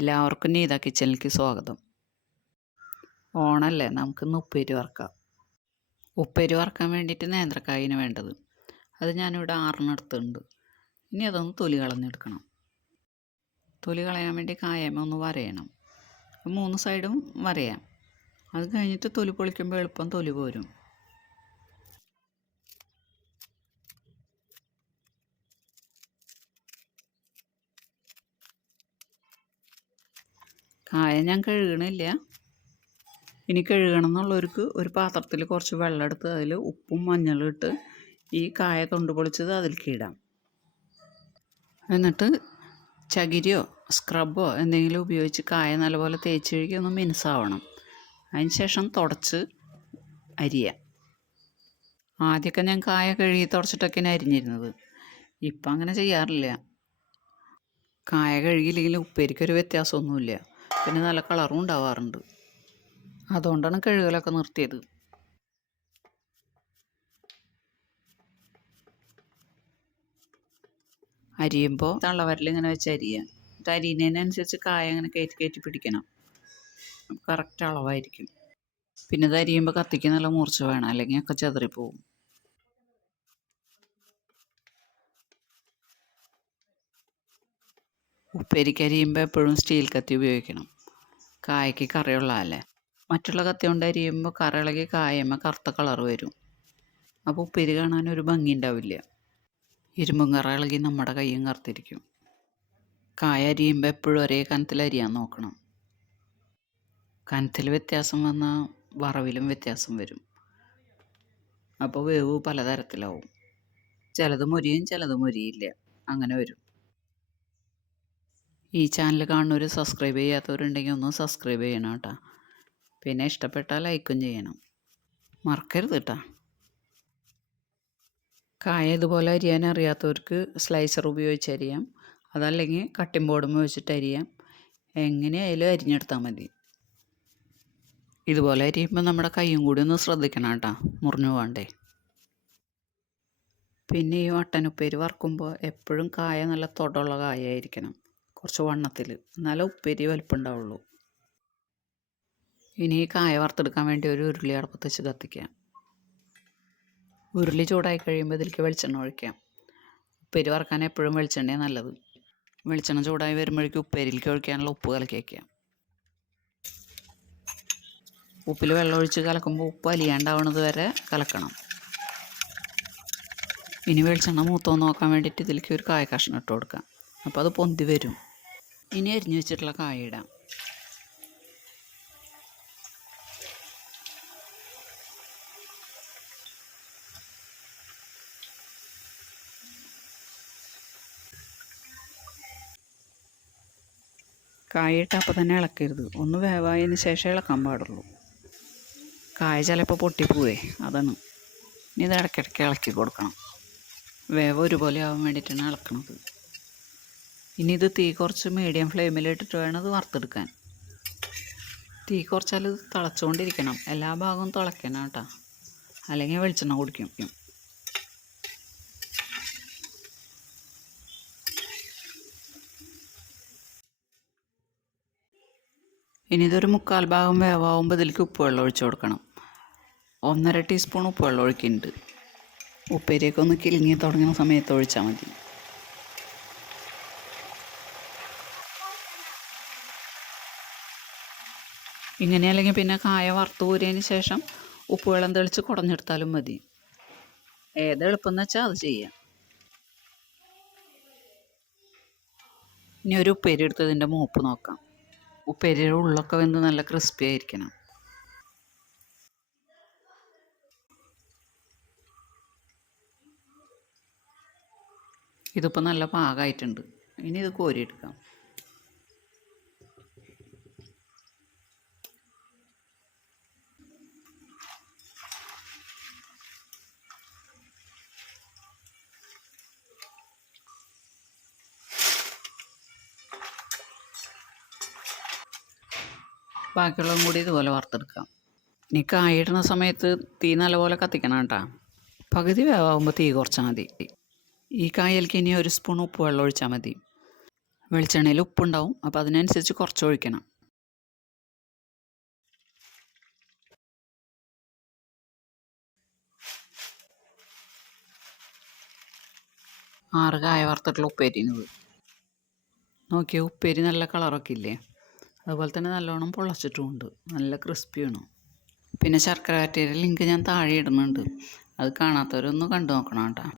എല്ലാവർക്കും നീത കിച്ചണിലേക്ക് സ്വാഗതം. ഓണമല്ലേ, നമുക്കിന്ന് ഉപ്പേരി വറക്കാം. ഉപ്പേരി വറക്കാൻ വേണ്ടിയിട്ട് നേന്ത്രക്കായിന് വേണ്ടത്. അത് ഞാനിവിടെ 6 എടുത്തിട്ടുണ്ട്. ഇനി അതൊന്ന് തൊലി കളഞ്ഞെടുക്കണം. തൊലി കളയാൻ വേണ്ടി കായമ ഒന്ന് വരയണം. 3 സൈഡും വരയാം. അത് കഴിഞ്ഞിട്ട് തൊലി പൊളിക്കുമ്പോൾ എളുപ്പം തൊലി പോരും. കായ ഞാൻ കഴുകണില്ല. ഇനി കഴുകണം എന്നുള്ളവർക്ക് ഒരു പാത്രത്തിൽ കുറച്ച് വെള്ളം എടുത്ത് അതിൽ ഉപ്പും മഞ്ഞളും ഇട്ട് ഈ കായ തൊണ്ട് പൊളിച്ചത് അതിലേക്ക് ഇടാം. എന്നിട്ട് ചകിരിയോ സ്ക്രബോ എന്തെങ്കിലും ഉപയോഗിച്ച് കായ നല്ലപോലെ തേച്ച് കഴുകി ഒന്ന് മിനുസാവണം. അതിന് ശേഷം തുടച്ച് അരിയാം. ആദ്യമൊക്കെ ഞാൻ കായ കഴുകി തുടച്ചിട്ടൊക്കെയാണ് അരിഞ്ഞിരുന്നത്. ഇപ്പം അങ്ങനെ ചെയ്യാറില്ല. കായ കഴുകിയില്ലെങ്കിൽ ഉപ്പേരിക്കൊരു വ്യത്യാസമൊന്നുമില്ല. പിന്നെ നല്ല കളറും ഉണ്ടാവാറുണ്ട്. അതുകൊണ്ടാണ് കഴുകലൊക്കെ നിർത്തിയത്. അരിയുമ്പോൾ തള്ളവരൽ ഇങ്ങനെ വെച്ച് അരിയുക. എന്നിട്ട് അരിയുന്നതിനനുസരിച്ച് കായ അങ്ങനെ കയറ്റി പിടിക്കണം. കറക്റ്റ് അളവായിരിക്കും. പിന്നെ ഇത് അരിയുമ്പോൾ കത്തിക്ക് നല്ല മൂർച്ച വേണം, അല്ലെങ്കിൽ ഒക്കെ ചെതറിപ്പോവും. ഉപ്പേരിക്ക് അരിയുമ്പോൾ എപ്പോഴും സ്റ്റീൽ കത്തി ഉപയോഗിക്കണം. കായക്ക് കറയുള്ളതല്ലേ. മറ്റുള്ള കത്തി കൊണ്ട് അരിയുമ്പോൾ കറയിളകി കായമ്മ കറുത്ത കളർ വരും. അപ്പോൾ ഉപ്പേരി കാണാനൊരു ഭംഗി ഉണ്ടാവില്ല. ഇരുമ്പും കറ ഇളകി നമ്മുടെ കയ്യും കറുത്തിരിക്കും. കായ അരിയുമ്പോൾ എപ്പോഴും ഒരേ കനത്തിൽ അരിയാൻ നോക്കണം. കനത്തിൽ വ്യത്യാസം വന്നാൽ വറവിലും വ്യത്യാസം വരും. അപ്പോൾ വേവ് പലതരത്തിലാവും. ചിലത് മൊരിയും ചിലത് മൊരിയില്ല. അങ്ങനെ വരും. ഈ ചാനൽ കാണുന്നവർ സബ്സ്ക്രൈബ് ചെയ്യാത്തവരുണ്ടെങ്കിൽ ഒന്ന് സബ്സ്ക്രൈബ് ചെയ്യണം കേട്ടോ. പിന്നെ ഇഷ്ടപ്പെട്ടാൽ ലൈക്കും ചെയ്യണം. മറക്കരുത് കേട്ടോ. കായ ഇതുപോലെ അരിയാൻ അറിയാത്തവർക്ക് സ്ലൈസർ ഉപയോഗിച്ച് അരിയാം. അതല്ലെങ്കിൽ കട്ടിംഗ് ബോർഡും വെച്ചിട്ട് അരിയാം. എങ്ങനെയായാലും അരിഞ്ഞെടുത്താൽ മതി. ഇതുപോലെ അരിയുമ്പോൾ നമ്മുടെ കൈയും കൂടി ഒന്ന് ശ്രദ്ധിക്കണം കേട്ടോ, മുറിഞ്ഞു പോകണ്ടേ. പിന്നെ ഈ വട്ടനുപ്പേരി വറക്കുമ്പോൾ എപ്പോഴും കായ നല്ല തൊടുള്ള കായായിരിക്കണം, കുറച്ച് വണ്ണത്തിൽ, എന്നാലേ ഉപ്പേരി വലിപ്പമുണ്ടാവുള്ളൂ. ഇനി ഈ കായ വറുത്തെടുക്കാൻ വേണ്ടി ഒരു ഉരുളി അടുപ്പത്ത് വെച്ച് കത്തിക്കാം. ഉരുളി ചൂടായി കഴിയുമ്പോൾ ഇതിലേക്ക് വെളിച്ചെണ്ണ ഒഴിക്കാം. ഉപ്പേരി വറക്കാൻ എപ്പോഴും വെളിച്ചെണ്ണയാണ് നല്ലത്. വെളിച്ചെണ്ണ ചൂടായി വരുമ്പോഴേക്കും ഉപ്പേരിയിലേക്ക് ഒഴിക്കാനുള്ള ഉപ്പ് കലക്കി വയ്ക്കാം. ഉപ്പിൽ വെള്ളം ഒഴിച്ച് കലക്കുമ്പോൾ ഉപ്പ് അലിയാണ്ടാവുന്നത് വരെ കലക്കണം. ഇനി വെളിച്ചെണ്ണ മൂത്തോ നോക്കാൻ വേണ്ടിയിട്ട് ഇതിലേക്ക് ഒരു കായ കഷ്ണം ഇട്ട് കൊടുക്കാം. അപ്പോൾ അത് പൊന്തി വരും. ഇനി അരിഞ്ഞു വെച്ചിട്ടുള്ള കായ ഇടാം. കായ ഇട്ട് അപ്പോൾ തന്നെ ഇളക്കരുത്. ഒന്ന് വേവായതിന് ശേഷം ഇളക്കാൻ പാടുള്ളൂ. കായ ചിലപ്പോൾ പൊട്ടിപ്പോവേ, അതാണ്. ഇനി ഇത് ഇടയ്ക്കിടയ്ക്ക് ഇളക്കി കൊടുക്കണം. വേവ് ഒരുപോലെ ആവാൻ വേണ്ടിയിട്ടാണ് ഇളക്കണത്. ഇനി ഇത് തീ കുറച്ച് മീഡിയം ഫ്ലെയിമിലിട്ടിട്ട് വേണം ഇത് വറുത്തെടുക്കാൻ. തീ കുറച്ചാൽ ഇത് തിളച്ചുകൊണ്ടിരിക്കണം. എല്ലാ ഭാഗവും തിളയ്ക്കണം കേട്ടോ, അല്ലെങ്കിൽ വെളിച്ചെണ്ണ കുടിക്കും. ഇനി ഇതൊരു 3/4 ഭാഗം വേവാകുമ്പോൾ ഇതിലേക്ക് ഉപ്പ് വെള്ളം ഒഴിച്ച് കൊടുക്കണം. 1.5 ടീസ്പൂൺ ഉപ്പ് വെള്ളം ഒഴിക്കുന്നുണ്ട്. ഉപ്പേരിയൊക്കെ ഒന്ന് കിലുങ്ങി തുടങ്ങുന്ന സമയത്ത് ഒഴിച്ചാൽ മതി. ഇങ്ങനെയല്ലെങ്കിൽ പിന്നെ കായ വറുത്ത് ഊരിയതിന് ശേഷം ഉപ്പ് വെള്ളം തെളിച്ച് കുടഞ്ഞെടുത്താലും മതി. ഏത് എളുപ്പമെന്ന് വെച്ചാൽ അത് ചെയ്യാം. ഇനി ഒരു ഉപ്പേരി എടുത്ത് ഇതിൻ്റെ മൂപ്പ് നോക്കാം. ഉപ്പേരിയുടെ ഉള്ളൊക്കെ വെന്ത് നല്ല ക്രിസ്പി ആയിരിക്കണം. ഇതിപ്പോൾ നല്ല പാകമായിട്ടുണ്ട്. ഇനി ഇത് കോരിയെടുക്കാം. ബാക്കിയുള്ളതും കൂടി ഇതുപോലെ വറുത്തെടുക്കാം. ഇനി കായ ഇടുന്ന സമയത്ത് തീ നല്ലപോലെ കത്തിക്കണം കേട്ടോ. പകുതി വേവാകുമ്പോൾ തീ കുറച്ചാൽ മതി. ഈ കായലേക്ക് ഇനി 1 സ്പൂൺ ഉപ്പ് വെള്ളം ഒഴിച്ചാൽ മതി. വെളിച്ചെണ്ണയിൽ ഉപ്പുണ്ടാവും, അപ്പോൾ അതിനനുസരിച്ച് കുറച്ച് ഒഴിക്കണം. ആറ് കായ വറുത്തിട്ടുള്ള ഉപ്പേരിന്നത് നോക്കിയാൽ ഉപ്പേരി നല്ല കളറൊക്കെ ഇല്ലേ, അതുപോലെ തന്നെ നല്ലോണം പൊള്ളച്ചിട്ടുമുണ്ട്, നല്ല ക്രിസ്പിയാണ്. പിന്നെ ശർക്കര വരട്ടിയുടെ ലിങ്ക് ഞാൻ താഴെ ഇടുന്നുണ്ട്, അത് കാണാത്തവരൊന്ന് കണ്ടു നോക്കണം കേട്ടോ.